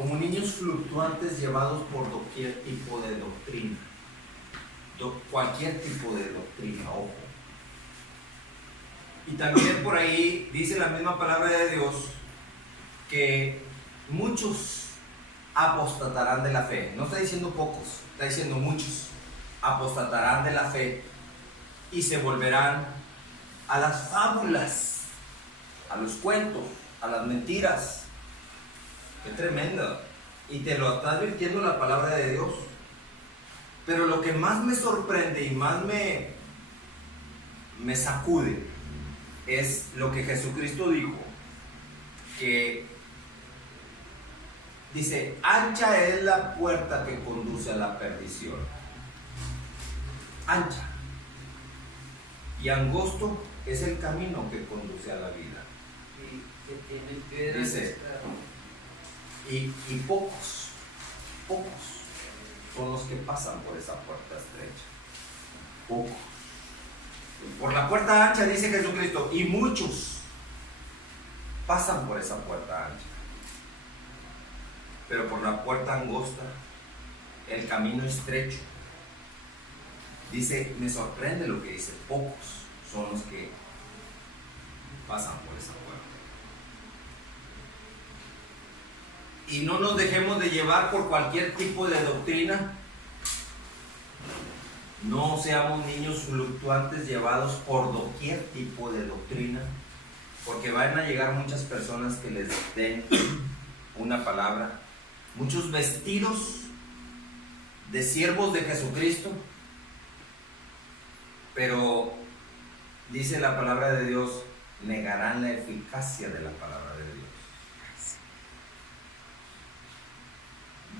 como niños fluctuantes llevados por doquier tipo de doctrina. Cualquier tipo de doctrina, ojo. Y también por ahí dice la misma palabra de Dios que muchos apostatarán de la fe. No está diciendo pocos, está diciendo muchos apostatarán de la fe y se volverán a las fábulas, a los cuentos, a las mentiras. Qué tremenda. Y te lo está advirtiendo la palabra de Dios. Pero lo que más me sorprende y más me sacude es lo que Jesucristo dijo, que dice, ancha es la puerta que conduce a la perdición, ancha, y angosto es el camino que conduce a la vida. Dice, y pocos son los que pasan por esa puerta estrecha. Pocos. Por la puerta ancha, dice Jesucristo, y muchos pasan por esa puerta ancha. Pero por la puerta angosta, el camino estrecho. Dice, me sorprende lo que dice, pocos son los que pasan por esa puerta. Y no nos dejemos de llevar por cualquier tipo de doctrina. No seamos niños fluctuantes llevados por doquier tipo de doctrina, porque van a llegar muchas personas que les den una palabra, muchos vestidos de siervos de Jesucristo, pero dice la palabra de Dios, negarán la eficacia de la palabra de Dios.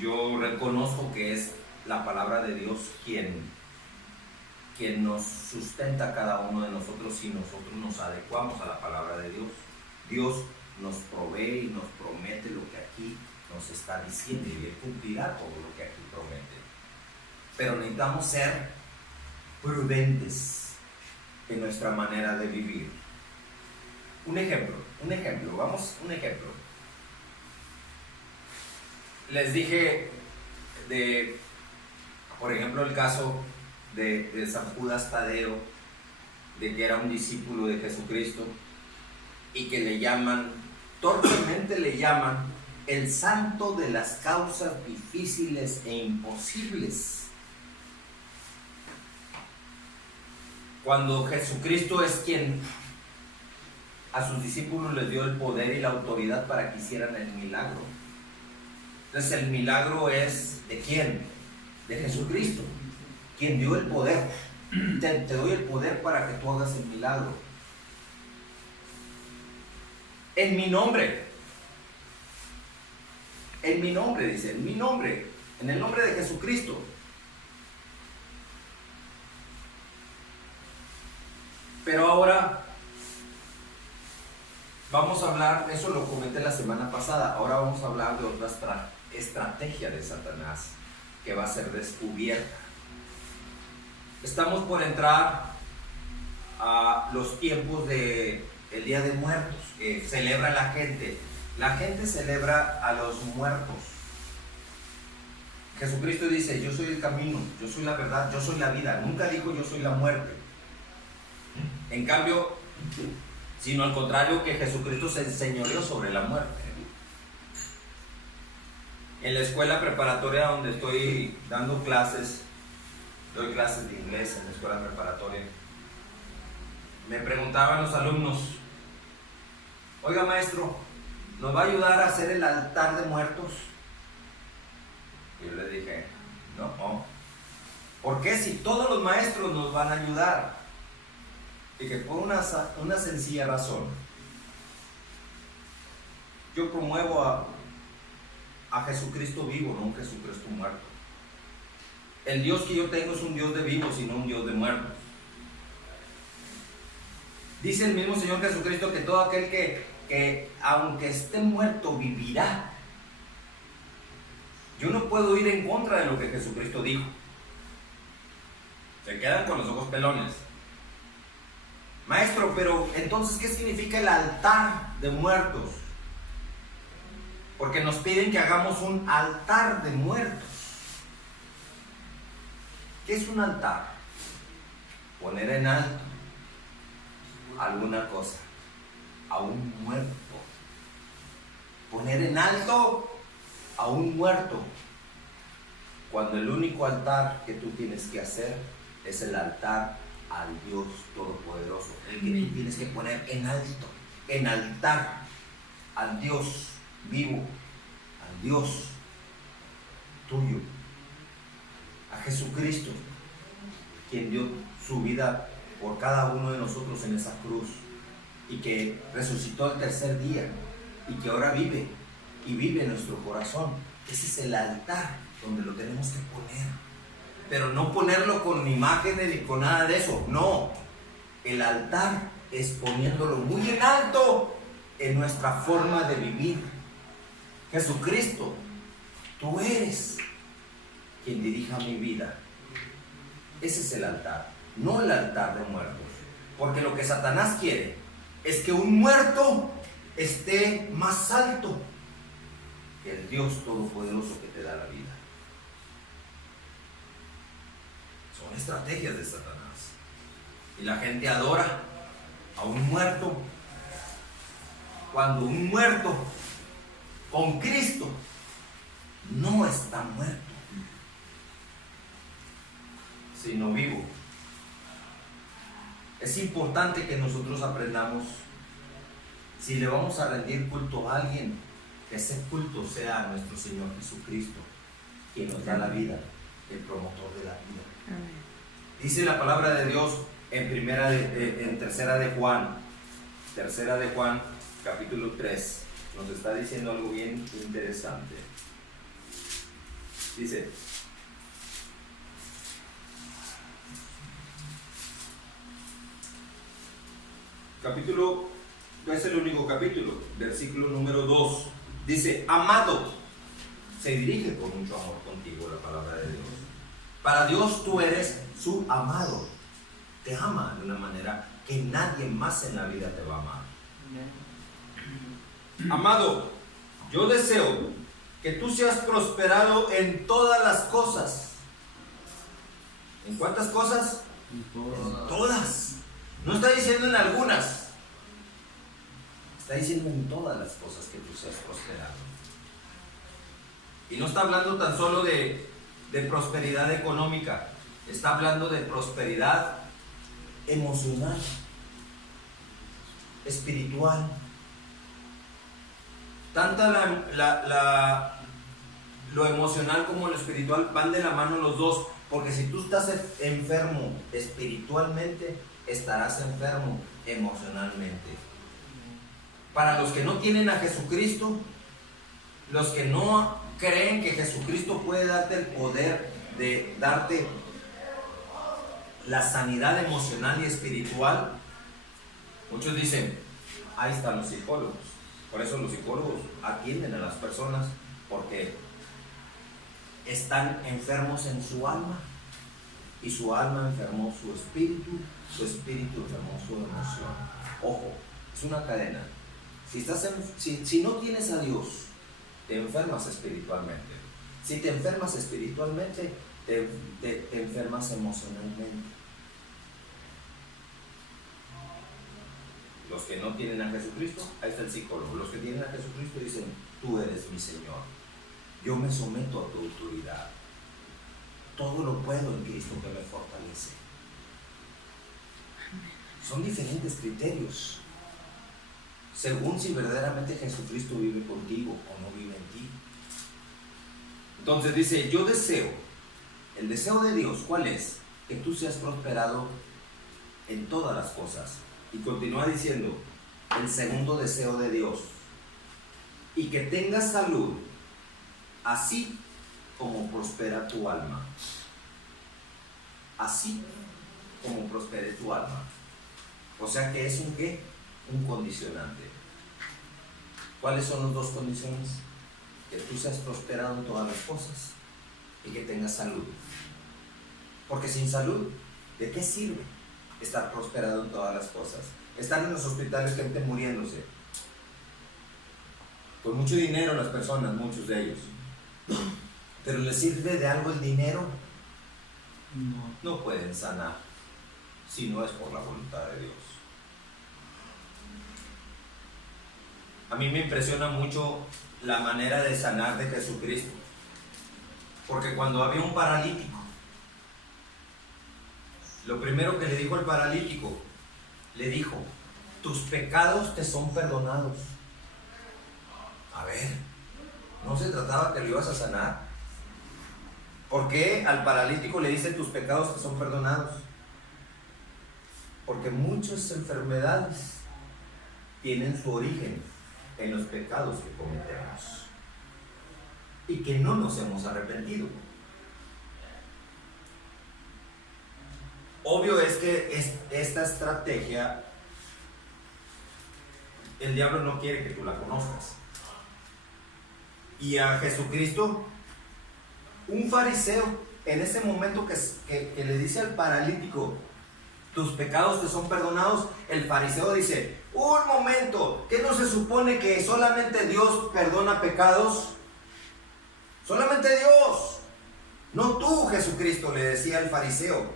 Yo reconozco que es la palabra de Dios quien nos sustenta a cada uno de nosotros si nosotros nos adecuamos a la palabra de Dios. Dios nos provee y nos promete lo que aquí nos está diciendo y Él cumplirá todo lo que aquí promete. Pero necesitamos ser prudentes en nuestra manera de vivir. Un ejemplo, un ejemplo. Les dije por ejemplo, el caso de San Judas Tadeo, de que era un discípulo de Jesucristo y que torpemente le llaman el santo de las causas difíciles e imposibles. Cuando Jesucristo es quien a sus discípulos les dio el poder y la autoridad para que hicieran el milagro. Entonces el milagro es ¿de quién? De Jesucristo, quien dio el poder. Te doy el poder para que tú hagas el milagro. En mi nombre, dice, en mi nombre, en el nombre de Jesucristo. Pero ahora vamos a hablar, eso lo comenté la semana pasada, ahora vamos a hablar de otra estrategia de Satanás que va a ser descubierta. Estamos por entrar a los tiempos del Día de Muertos, que celebra la gente. La gente celebra a los muertos. Jesucristo dice, yo soy el camino, yo soy la verdad, yo soy la vida. Nunca dijo yo soy la muerte. En cambio, sino al contrario, que Jesucristo se enseñoreó sobre la muerte. En la escuela preparatoria donde estoy dando clases, doy clases de inglés en la escuela preparatoria, me preguntaban los alumnos, oiga maestro, ¿nos va a ayudar a hacer el altar de muertos? Y yo le dije, no. ¿Por qué si todos los maestros nos van a ayudar? Dije, por una sencilla razón. Yo promuevo a Jesucristo vivo, no un Jesucristo muerto. El Dios que yo tengo es un Dios de vivos y no un Dios de muertos. Dice el mismo Señor Jesucristo que todo aquel que aunque esté muerto vivirá. Yo no puedo ir en contra de lo que Jesucristo dijo. Se quedan con los ojos pelones. Maestro, pero entonces, ¿qué significa el altar de muertos? Porque nos piden que hagamos un altar de muertos. ¿Qué es un altar? Poner en alto alguna cosa, a un muerto. Poner en alto a un muerto. Cuando el único altar que tú tienes que hacer es el altar al Dios Todopoderoso. El que tú tienes que poner en alto, en altar al Dios vivo, al Dios tuyo, a Jesucristo, quien dio su vida por cada uno de nosotros en esa cruz y que resucitó el tercer día y que ahora vive y vive en nuestro corazón. Ese es el altar donde lo tenemos que poner, pero no ponerlo con imágenes ni con nada de eso, no. El altar es poniéndolo muy en alto en nuestra forma de vivir. Jesucristo, tú eres quien dirija mi vida. Ese es el altar, no el altar de muertos, porque lo que Satanás quiere es que un muerto esté más alto que el Dios Todopoderoso que te da la vida. Son estrategias de Satanás. Y la gente adora a un muerto, cuando un muerto con Cristo no está muerto, sino vivo. Es importante que nosotros aprendamos, si le vamos a rendir culto a alguien, que ese culto sea a nuestro Señor Jesucristo, quien nos da la vida, el promotor de la vida. Amén. Dice la palabra de Dios en tercera de Juan, capítulo 3, nos está diciendo algo bien interesante. Dice: no es el único capítulo, versículo número 2, dice: amado, se dirige con mucho amor contigo la palabra de Dios. Para Dios tú eres su amado, te ama de una manera que nadie más en la vida te va a amar. Amado, yo deseo que tú seas prosperado en todas las cosas. ¿En cuántas cosas? En todas. No está diciendo en algunas, está diciendo en todas las cosas que tú seas prosperado. Y no está hablando tan solo de prosperidad económica, está hablando de prosperidad emocional, espiritual. Tanto lo emocional como lo espiritual van de la mano los dos, porque si tú estás enfermo espiritualmente, estarás enfermo emocionalmente. Para los que no tienen a Jesucristo, los que no creen que Jesucristo puede darte el poder de darte la sanidad emocional y espiritual, muchos dicen: ahí están los psicólogos. Por eso los psicólogos atienden a las personas, porque están enfermos en su alma, y su alma enfermó su espíritu enfermó su emoción. Ojo, es una cadena. Si no tienes a Dios, te enfermas espiritualmente. Si te enfermas espiritualmente, te enfermas emocionalmente. Los que no tienen a Jesucristo, ahí está el psicólogo. Los que tienen a Jesucristo dicen: tú eres mi Señor, yo me someto a tu autoridad, todo lo puedo en Cristo que me fortalece. Son diferentes criterios según si verdaderamente Jesucristo vive contigo o no vive en ti. Entonces dice: yo deseo, el deseo de Dios, ¿cuál es? Que tú seas prosperado en todas las cosas. Y continúa diciendo: el segundo deseo de Dios, y que tengas salud, así como prospera tu alma. Así como prospere tu alma. O sea que es un ¿qué? Un condicionante. ¿Cuáles son las dos condiciones? Que tú seas prosperado en todas las cosas y que tengas salud. Porque sin salud, ¿de qué sirve estar prosperado en todas las cosas? Están en los hospitales gente muriéndose. con mucho dinero las personas, muchos de ellos. Pero ¿les sirve de algo el dinero? No pueden sanar si no es por la voluntad de Dios. A mí me impresiona mucho la manera de sanar de Jesucristo. Porque cuando había un paralítico, lo primero que le dijo al paralítico, le dijo: tus pecados te son perdonados. A ver, ¿no se trataba que lo ibas a sanar? ¿Por qué al paralítico le dice tus pecados te son perdonados? Porque muchas enfermedades tienen su origen en los pecados que cometemos y que no nos hemos arrepentido. Obvio es que esta estrategia el diablo no quiere que tú la conozcas. Y a Jesucristo, un fariseo, en ese momento que le dice al paralítico, tus pecados te son perdonados, el fariseo dice, un momento, ¿qué no se supone que solamente Dios perdona pecados? Solamente Dios, no tú, Jesucristo, le decía el fariseo.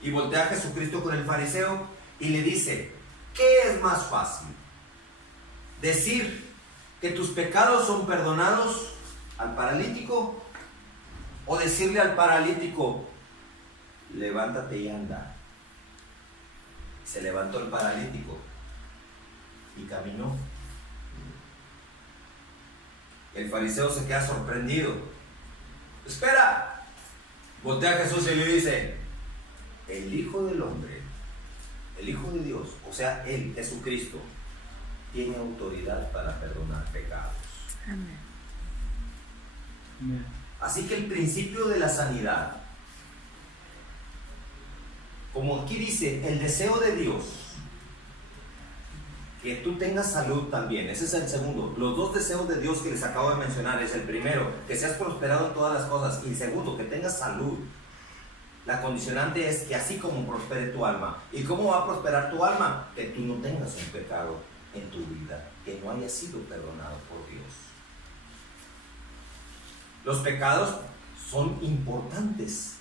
Y voltea a Jesucristo con el fariseo y le dice, ¿qué es más fácil? ¿Decir que tus pecados son perdonados al paralítico? ¿O decirle al paralítico, levántate y anda? Se levantó el paralítico y caminó. El fariseo se queda sorprendido. Espera. Voltea a Jesús y le dice, el Hijo del Hombre, el Hijo de Dios, o sea, Él, Jesucristo, tiene autoridad para perdonar pecados. Amén. Así que el principio de la sanidad, como aquí dice, el deseo de Dios, que tú tengas salud también, ese es el segundo. Los dos deseos de Dios que les acabo de mencionar es el primero, que seas prosperado en todas las cosas, y el segundo, que tengas salud. La condicionante es que así como prospere tu alma. ¿Y cómo va a prosperar tu alma? Que tú no tengas un pecado en tu vida, que no haya sido perdonado por Dios. Los pecados son importantes,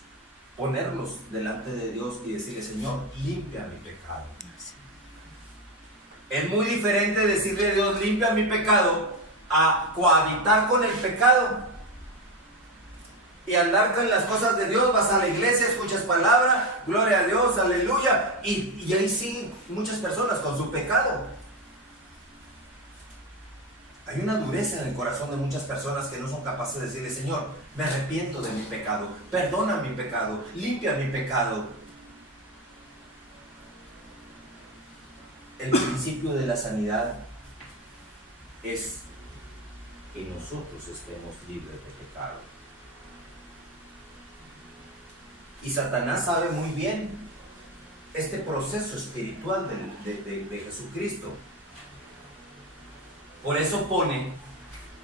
ponerlos delante de Dios y decirle, Señor, limpia mi pecado. Es muy diferente decirle a Dios, limpia mi pecado, a cohabitar con el pecado y andar con las cosas de Dios. Vas a la iglesia, escuchas palabra, gloria a Dios, aleluya, y ahí siguen muchas personas con su pecado. Hay una dureza en el corazón de muchas personas que no son capaces de decirle, Señor, me arrepiento de mi pecado, perdona mi pecado, limpia mi pecado. El principio de la sanidad es que nosotros estemos libres de pecado. Y Satanás sabe muy bien este proceso espiritual de Jesucristo. Por eso pone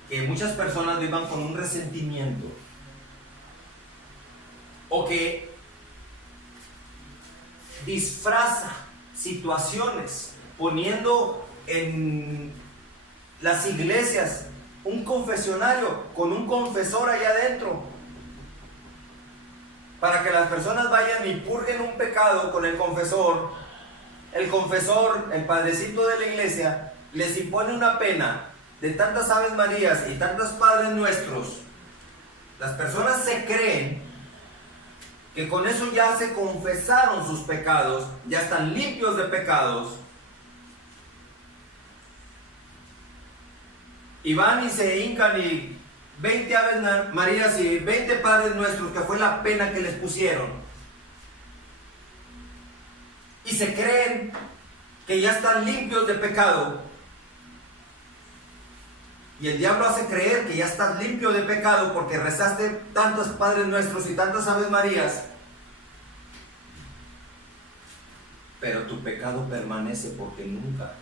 que muchas personas vivan con un resentimiento o que disfraza situaciones poniendo en las iglesias un confesionario con un confesor allá adentro para que las personas vayan y purguen un pecado con el confesor. El confesor, el padrecito de la iglesia, les impone una pena de tantas Aves Marías y tantos Padres Nuestros. Las personas se creen que con eso ya se confesaron sus pecados, ya están limpios de pecados, y van y se hincan y 20 Aves Marías y 20 Padres Nuestros, que fue la pena que les pusieron, y se creen que ya están limpios de pecado. Y el diablo hace creer que ya estás limpio de pecado porque rezaste tantos Padres Nuestros y tantas Aves Marías. Pero tu pecado permanece porque nunca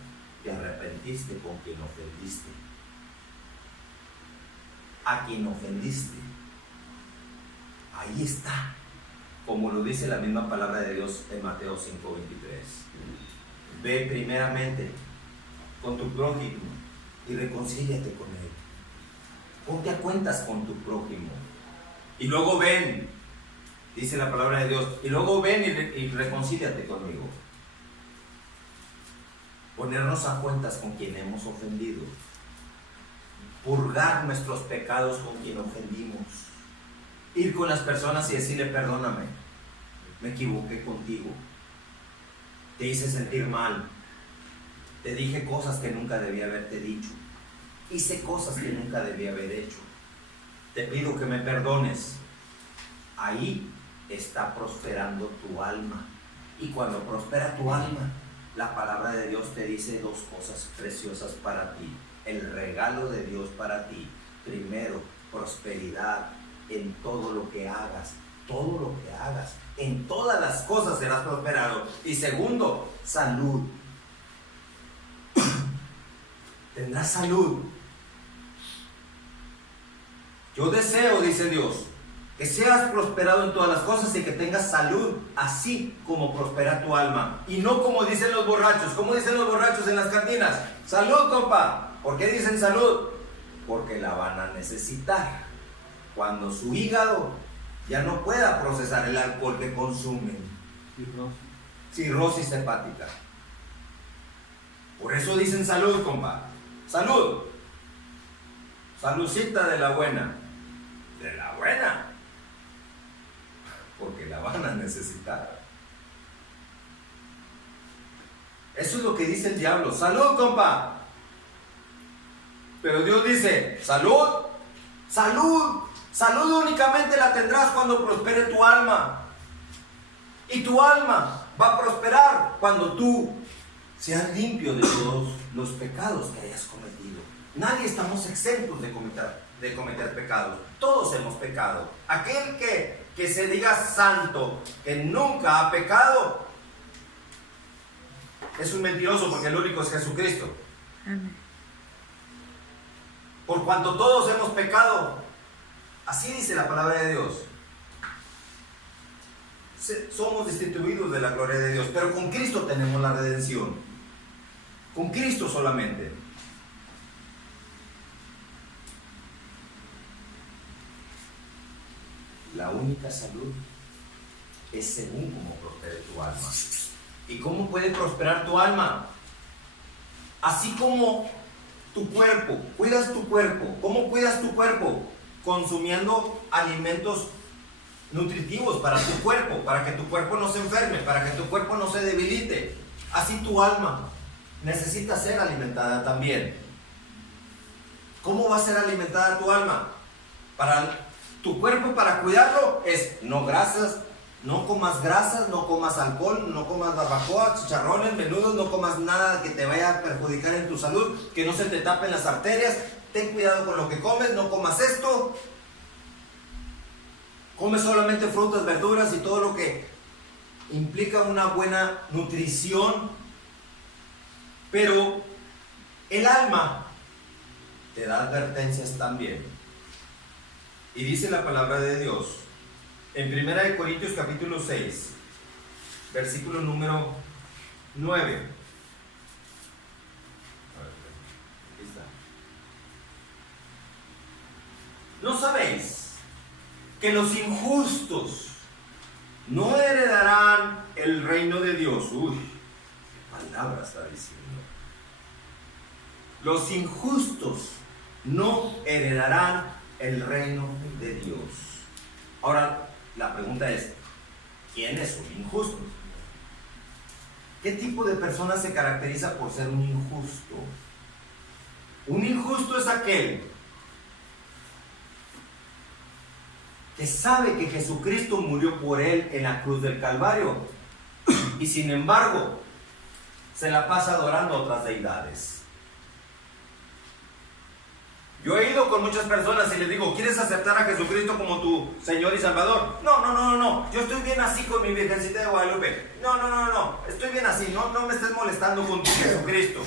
te arrepentiste con quien ofendiste. A quien ofendiste. Ahí está. Como lo dice la misma palabra de Dios en Mateo 5:23. Ve primeramente con tu prójimo y reconcíliate con él. Ponte a cuentas con tu prójimo. Y luego ven, dice la palabra de Dios, y luego ven y reconcíliate conmigo. Ponernos a cuentas con quien hemos ofendido. Purgar nuestros pecados con quien ofendimos. Ir con las personas y decirle: perdóname, me equivoqué contigo, te hice sentir mal, te dije cosas que nunca debía haberte dicho, hice cosas que nunca debía haber hecho, te pido que me perdones. Ahí está prosperando tu alma. Y cuando prospera tu alma, la palabra de Dios te dice dos cosas preciosas para ti. El regalo de Dios para ti: primero, prosperidad en todo lo que hagas. Todo lo que hagas, en todas las cosas serás prosperado. Y segundo, salud. Tendrás salud. Yo deseo, dice Dios, que seas prosperado en todas las cosas y que tengas salud, así como prospera tu alma. Y no como dicen los borrachos. ¿Cómo dicen los borrachos en las cantinas? Salud, compa. ¿Por qué dicen salud? Porque la van a necesitar cuando su hígado ya no pueda procesar el alcohol que consumen. Cirrosis hepática. Por eso dicen salud, compa. Salud. Saludcita de la buena. De la buena. Porque la van a necesitar. Eso es lo que dice el diablo. Salud, compa. Pero Dios dice: salud. Salud. Salud únicamente la tendrás cuando prospere tu alma. Y tu alma va a prosperar cuando tú seas limpio de todos los pecados que hayas cometido. Nadie estamos exentos de cometer pecados. Todos hemos pecado. Aquel que se diga santo, que nunca ha pecado, es un mentiroso, porque el único es Jesucristo. Amén. Por cuanto todos hemos pecado, así dice la palabra de Dios, somos destituidos de la gloria de Dios. Pero con Cristo tenemos la redención. Con Cristo solamente. La única salud es según cómo prospere tu alma. ¿Y cómo puede prosperar tu alma? Así como tu cuerpo, cuidas tu cuerpo. ¿Cómo cuidas tu cuerpo? Consumiendo alimentos nutritivos para tu cuerpo, para que tu cuerpo no se enferme, para que tu cuerpo no se debilite. Así tu alma necesita ser alimentada también. ¿Cómo va a ser alimentada tu alma? Para tu cuerpo, para cuidarlo, es no grasas, no comas grasas, no comas alcohol, no comas barbacoa, chicharrones, menudos, no comas nada que te vaya a perjudicar en tu salud, que no se te tapen las arterias. Ten cuidado con lo que comes, no comas esto. Come solamente frutas, verduras y todo lo que implica una buena nutrición. Pero el alma te da advertencias también. Y dice la palabra de Dios en 1 Corintios capítulo 6, versículo número 9. Aquí está. ¿No sabéis que los injustos no heredarán el reino de Dios? Uy, qué palabra está diciendo. Los injustos no heredarán el reino de Dios. Ahora, la pregunta es: ¿quiénes son injustos? ¿Qué tipo de persona se caracteriza por ser un injusto? Un injusto es aquel que sabe que Jesucristo murió por él en la cruz del Calvario y sin embargo se la pasa adorando a otras deidades. Yo he ido con muchas personas y les digo: ¿quieres aceptar a Jesucristo como tu Señor y Salvador? No, yo estoy bien así con mi Virgencita de Guadalupe. No, estoy bien así, no me estés molestando con tu Jesucristo.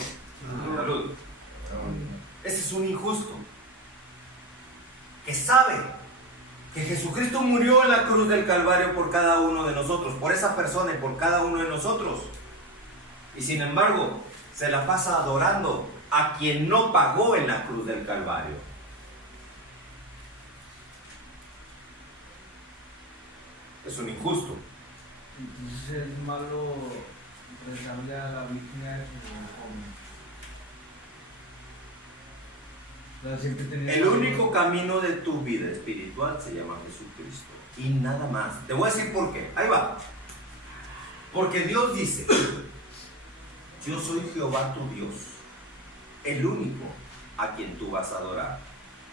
Salud. Ese es un injusto que sabe que Jesucristo murió en la cruz del Calvario por cada uno de nosotros, por esa persona y por cada uno de nosotros, y sin embargo se la pasa adorando a quien no pagó en la cruz del Calvario. Es un injusto. Entonces es malo rezarle a la Virgen como... El único camino de tu vida espiritual se llama Jesucristo y nada más. Te voy a decir por qué. Ahí va. Porque Dios dice: yo soy Jehová tu Dios, el único a quien tú vas a adorar,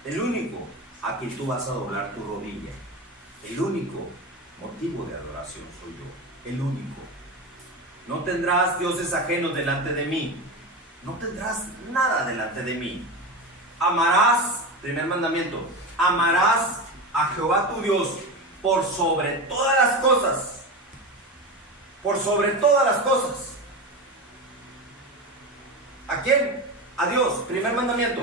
el único a quien tú vas a doblar tu rodilla, el único motivo de adoración soy yo, el único. No tendrás dioses ajenos delante de mí, no tendrás nada delante de mí. Amarás, primer mandamiento, amarás a Jehová tu Dios por sobre todas las cosas, por sobre todas las cosas. ¿A quién? A Dios, primer mandamiento.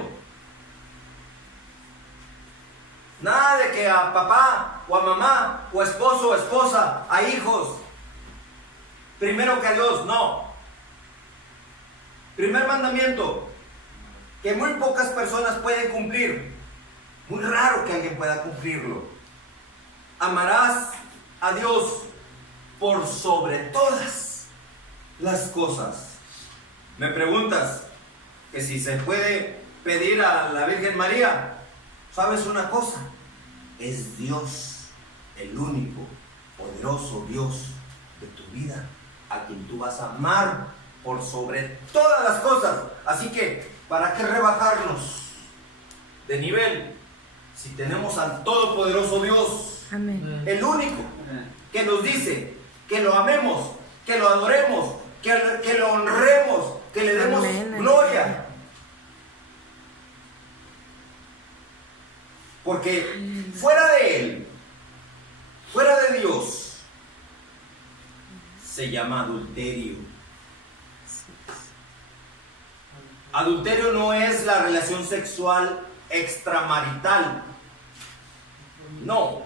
Nada de que a papá o a mamá o a esposo o esposa, a hijos, primero que a Dios, no. Primer mandamiento, que muy pocas personas pueden cumplir, muy raro que alguien pueda cumplirlo. Amarás a Dios por sobre todas las cosas. Me preguntas que si se puede pedir a la Virgen María. ¿Sabes una cosa? Es Dios, el único, poderoso Dios de tu vida, a quien tú vas a amar por sobre todas las cosas. Así que, ¿para qué rebajarnos de nivel si tenemos al todopoderoso Dios? Amén. El único que nos dice que lo amemos, que lo adoremos, que lo honremos, que le demos gloria. Porque fuera de Él, fuera de Dios, se llama adulterio. Adulterio no es la relación sexual extramarital. No,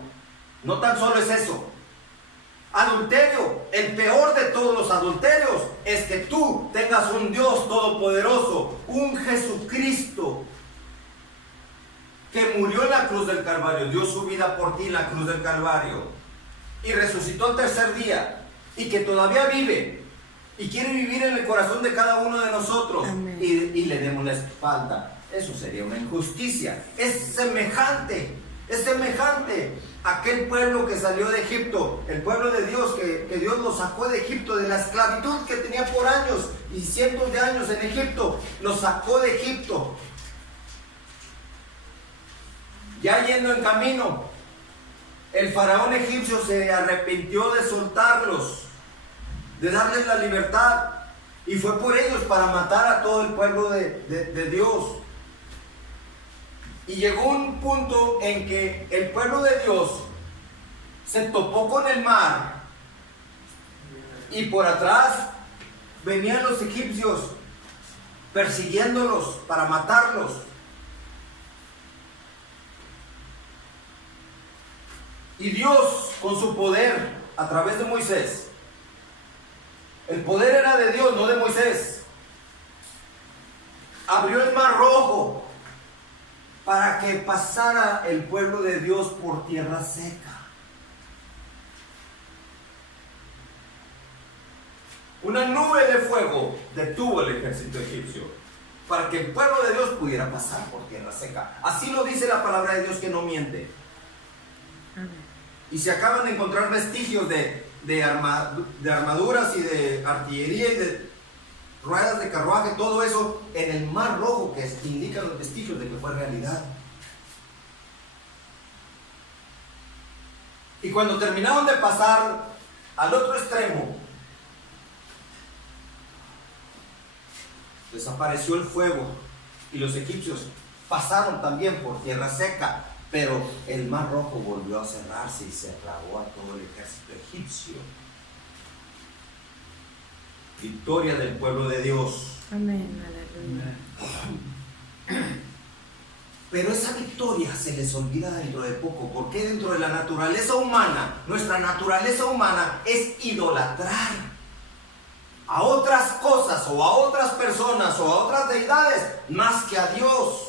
no tan solo es eso. Adulterio, el peor de todos los adulterios, es que tú tengas un Dios todopoderoso, un Jesucristo, que murió en la cruz del Calvario, dio su vida por ti en la cruz del Calvario, y resucitó al tercer día, y que todavía vive, y quiere vivir en el corazón de cada uno de nosotros, y le demos la espalda. Eso sería una injusticia. Es semejante a aquel pueblo que salió de Egipto, el pueblo de Dios, que Dios lo sacó de Egipto, de la esclavitud que tenía por años y cientos de años en Egipto, lo sacó de Egipto. Ya yendo en camino, el faraón egipcio se arrepintió de soltarlos, de darles la libertad, y fue por ellos para matar a todo el pueblo de Dios. Y llegó un punto en que el pueblo de Dios se topó con el mar, y por atrás venían los egipcios persiguiéndolos para matarlos. Y Dios, con su poder, a través de Moisés, el poder era de Dios, no de Moisés, abrió el mar rojo para que pasara el pueblo de Dios por tierra seca. Una nube de fuego detuvo el ejército egipcio para que el pueblo de Dios pudiera pasar por tierra seca. Así lo dice la palabra de Dios, que no miente. Y se acaban de encontrar vestigios de armaduras y de artillería y de ruedas de carruaje, todo eso en el mar rojo, que indican los vestigios de que fue realidad. Y cuando terminaron de pasar al otro extremo, desapareció el fuego y los egipcios pasaron también por tierra seca. Pero el mar rojo volvió a cerrarse y se tragó a todo el ejército egipcio. Victoria del pueblo de Dios. Amén, aleluya. Pero esa victoria se les olvida dentro de poco, porque dentro de la naturaleza humana, nuestra naturaleza humana es idolatrar a otras cosas o a otras personas o a otras deidades más que a Dios.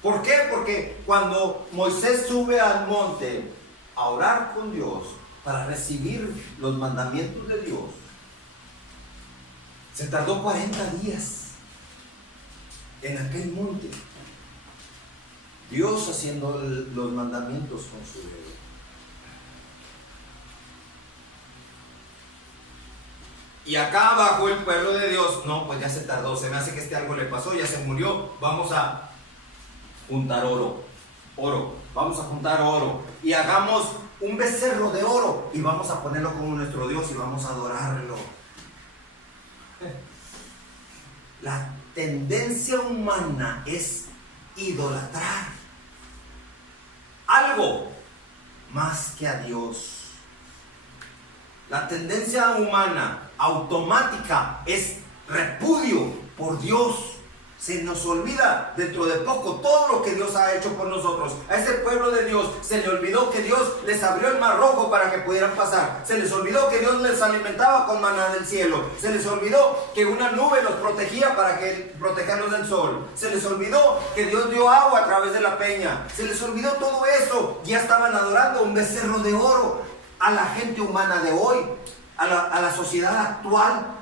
¿Por qué? Porque cuando Moisés sube al monte a orar con Dios para recibir los mandamientos de Dios, se tardó 40 días en aquel monte, Dios haciendo los mandamientos con su dedo. Y acá abajo el pueblo de Dios, no, pues ya se tardó, se me hace que algo le pasó, ya se murió, vamos a juntar oro, vamos a juntar oro y hagamos un becerro de oro y vamos a ponerlo como nuestro Dios y vamos a adorarlo. La tendencia humana es idolatrar algo más que a Dios. La tendencia humana automática es repudio por Dios. Se nos olvida dentro de poco todo lo que Dios ha hecho por nosotros. A ese pueblo de Dios se le olvidó que Dios les abrió el mar rojo para que pudieran pasar. Se les olvidó que Dios les alimentaba con maná del cielo. Se les olvidó que una nube los protegía para protegerlos del sol. Se les olvidó que Dios dio agua a través de la peña. Se les olvidó todo eso. Ya estaban adorando un becerro de oro. A la gente humana de hoy, a la sociedad actual,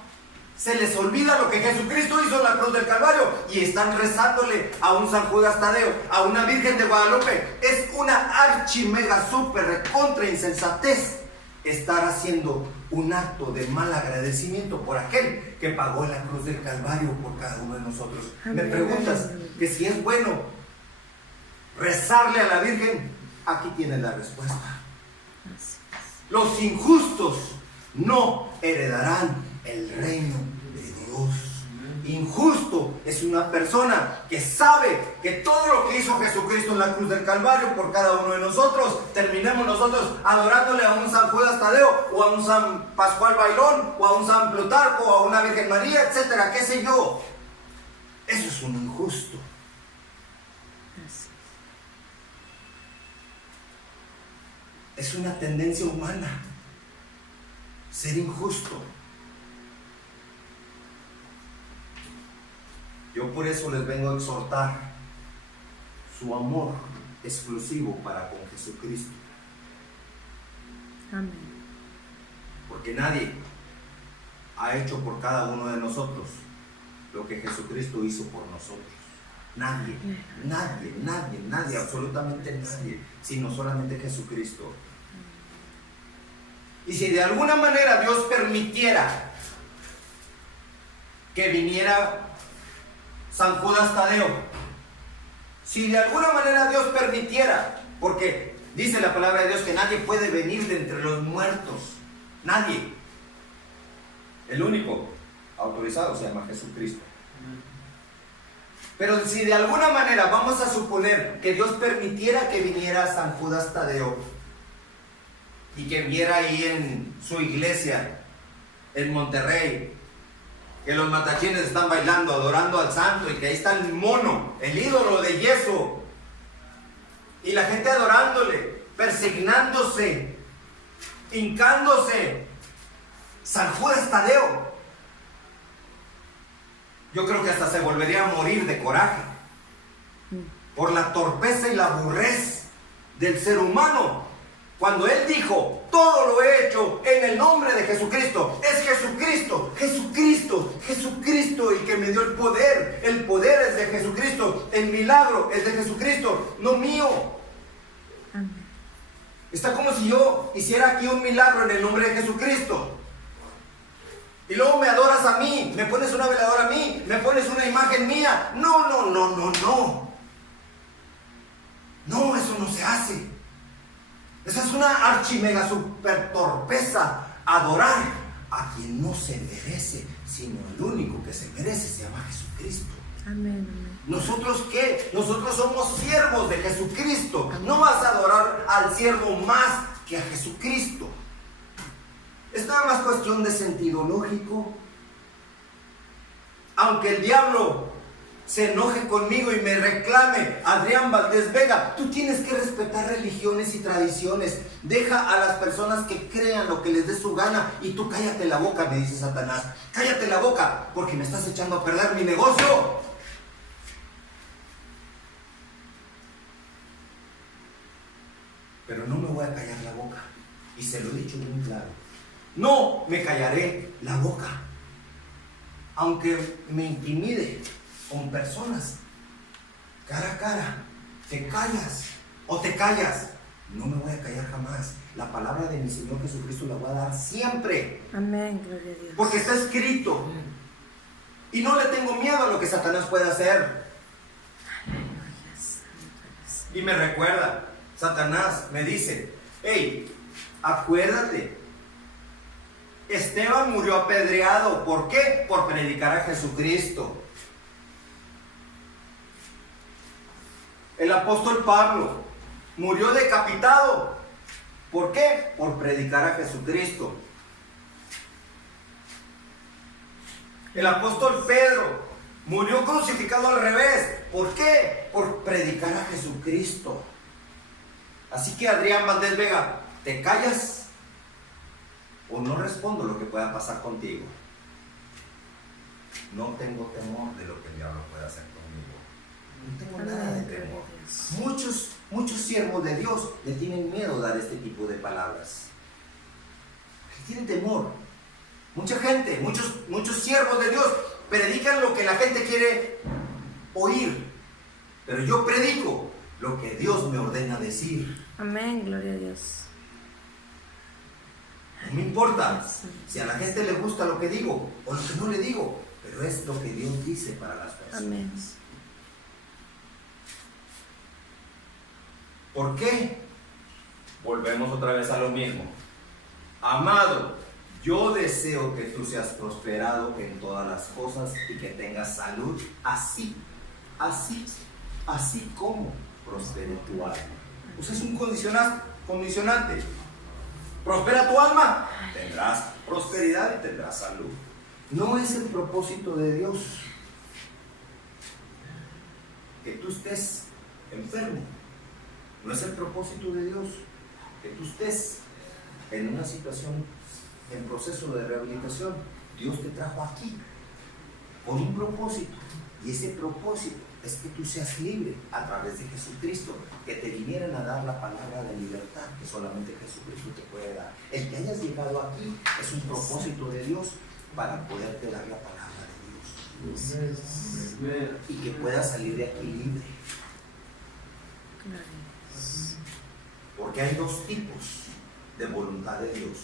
se les olvida lo que Jesucristo hizo en la cruz del Calvario y están rezándole a un San Judas Tadeo, a una Virgen de Guadalupe. Es una archi mega super recontra insensatez estar haciendo un acto de mal agradecimiento por aquel que pagó en la cruz del Calvario por cada uno de nosotros. Me preguntas que si es bueno rezarle a la Virgen, aquí tienes la respuesta. Los injustos no heredarán el reino de Dios. Injusto es una persona que sabe que todo lo que hizo Jesucristo en la cruz del Calvario por cada uno de nosotros, terminemos nosotros adorándole a un San Judas Tadeo o a un San Pascual Bailón o a un San Plutarco o a una Virgen María, etcétera, qué sé yo. Eso es un injusto. Es una tendencia humana ser injusto. Yo por eso les vengo a exhortar su amor exclusivo para con Jesucristo. Amén. Porque nadie ha hecho por cada uno de nosotros lo que Jesucristo hizo por nosotros. Nadie, absolutamente nadie, sino solamente Jesucristo. Y si de alguna manera Dios permitiera que viniera San Judas Tadeo, si de alguna manera Dios permitiera, porque dice la palabra de Dios que nadie puede venir de entre los muertos, nadie, el único autorizado se llama Jesucristo. Pero si de alguna manera vamos a suponer que Dios permitiera que viniera San Judas Tadeo y que viera ahí en su iglesia en Monterrey que los matachines están bailando, adorando al santo, y que ahí está el mono, el ídolo de yeso, y la gente adorándole, persignándose, hincándose, San Judas Tadeo, yo creo que hasta se volvería a morir de coraje por la torpeza y la burrez del ser humano. Cuando él dijo, todo lo he hecho en el nombre de Jesucristo, es Jesucristo el que me dio el poder es de Jesucristo, el milagro es de Jesucristo, no mío. Está como si yo hiciera aquí un milagro en el nombre de Jesucristo y luego me adoras a mí, me pones una veladora a mí, me pones una imagen mía. No, eso no se hace. Esa es una archi mega super torpeza, adorar a quien no se merece, sino el único que se merece se llama Jesucristo. Amén. ¿Nosotros qué? Nosotros somos siervos de Jesucristo. No vas a adorar al siervo más que a Jesucristo. Es nada más cuestión de sentido lógico. Aunque el diablo se enoje conmigo y me reclame, Adrián Valdés Vega, tú tienes que respetar religiones y tradiciones. Deja a las personas que crean lo que les dé su gana y tú cállate la boca, me dice Satanás. Cállate la boca porque me estás echando a perder mi negocio. Pero no me voy a callar la boca. Y se lo he dicho muy claro. No me callaré la boca. Aunque me intimide con personas, cara a cara, te callas o te callas. No me voy a callar jamás. La palabra de mi Señor Jesucristo la voy a dar siempre. Amén, gloria a Dios. Porque está escrito. Y no le tengo miedo a lo que Satanás puede hacer. Y me recuerda, Satanás me dice, hey, acuérdate, Esteban murió apedreado. ¿Por qué? Por predicar a Jesucristo. El apóstol Pablo murió decapitado. ¿Por qué? Por predicar a Jesucristo. El apóstol Pedro murió crucificado al revés. ¿Por qué? Por predicar a Jesucristo. Así que Adrián Valdés Vega, ¿te callas o no respondo lo que pueda pasar contigo? No tengo temor de lo que el diablo pueda hacer conmigo. No tengo nada de temor. Muchos siervos de Dios le tienen miedo a dar este tipo de palabras. Le tienen temor. Mucha gente, muchos siervos de Dios predican lo que la gente quiere oír. Pero yo predico lo que Dios me ordena decir. Amén, gloria a Dios. No me importa si a la gente le gusta lo que digo o lo que no le digo, pero es lo que Dios dice para las personas. Amén. ¿Por qué? Volvemos otra vez a lo mismo. Amado, yo deseo que tú seas prosperado en todas las cosas y que tengas salud, así como prospere tu alma. Pues es un condicionante. Prospera tu alma, tendrás prosperidad y tendrás salud. No es el propósito de Dios que tú estés enfermo. No es el propósito de Dios que tú estés en una situación, en proceso de rehabilitación. Dios te trajo aquí con un propósito, y ese propósito es que tú seas libre a través de Jesucristo, que te vinieran a dar la palabra de libertad que solamente Jesucristo te puede dar. El que hayas llegado aquí es un propósito de Dios para poderte dar la palabra de Dios y que puedas salir de aquí libre. Porque hay dos tipos de voluntad de Dios.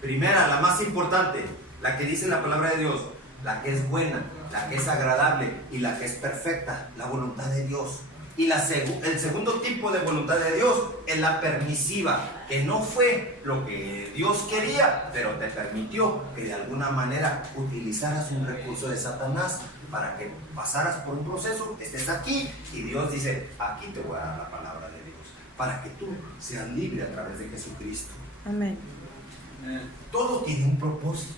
Primera, la más importante, la que dice la palabra de Dios, la que es buena, la que es agradable y la que es perfecta, la voluntad de Dios. Y el segundo tipo de voluntad de Dios es la permisiva, que no fue lo que Dios quería, pero te permitió que de alguna manera utilizaras un recurso de Satanás para que pasaras por un proceso, estés aquí y Dios dice, aquí te voy a dar la palabra de Dios, para que tú seas libre a través de Jesucristo. Amén. Todo tiene un propósito.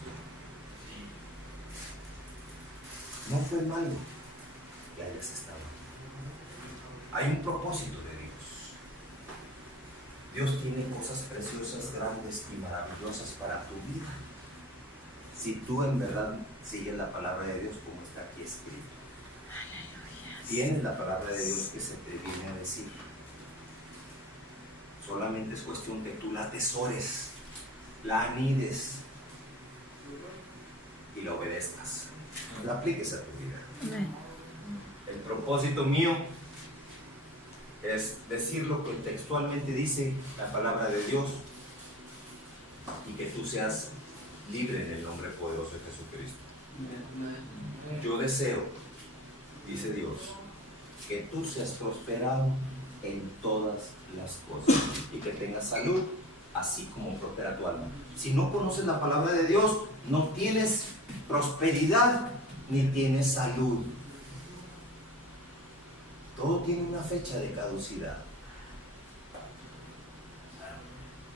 No fue malo que hayas estado aquí. Hay un propósito de Dios. Dios tiene cosas preciosas, grandes y maravillosas para tu vida. Si tú en verdad sigues la palabra de Dios como está aquí escrito. Tienes la palabra de Dios que se te viene a decir. Solamente es cuestión que tú la atesores, la anides y la obedezcas. La apliques a tu vida. Amén. El propósito mío es decir lo que textualmente dice la palabra de Dios y que tú seas libre en el nombre poderoso de Jesucristo. Yo deseo, dice Dios, que tú seas prosperado en todas las cosas y que tengas salud, así como prospera tu alma. Si no conoces la palabra de Dios, no tienes prosperidad ni tienes salud. Todo tiene una fecha de caducidad.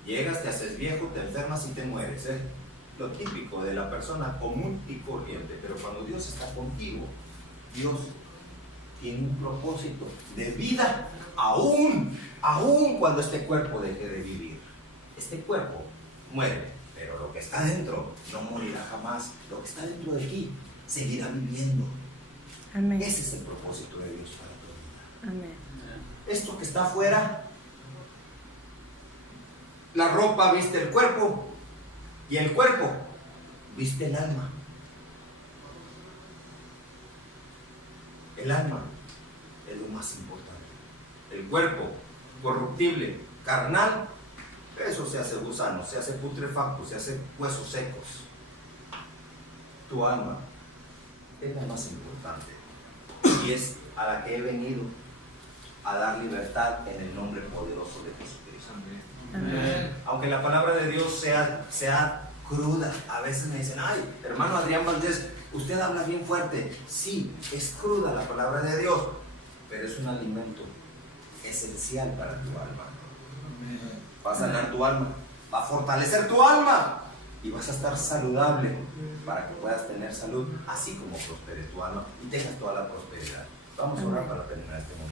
Llegas, te haces viejo, te enfermas y te mueres. Lo típico de la persona común y corriente. Pero cuando Dios está contigo, Dios tiene un propósito de vida, aún cuando este cuerpo deje de vivir. Este cuerpo muere, pero lo que está dentro no morirá jamás. Lo que está dentro de ti seguirá viviendo. Amén. Ese es el propósito de Dios para tu vida. Amén. Esto que está afuera, la ropa viste el cuerpo y el cuerpo viste el alma. El alma es lo más importante. El cuerpo corruptible, carnal, eso se hace gusano, se hace putrefacto, se hace huesos secos. Tu alma es la más importante y es a la que he venido a dar libertad en el nombre poderoso de Jesucristo. Amén. Aunque la palabra de Dios sea cruda, a veces me dicen, ay, hermano Adrián Valdés, usted habla bien fuerte. Sí, es cruda la palabra de Dios, pero es un alimento esencial para tu alma. Va a sanar tu alma, va a fortalecer tu alma y vas a estar saludable para que puedas tener salud, así como prospere tu alma y tengas toda la prosperidad. Vamos a orar para terminar este momento.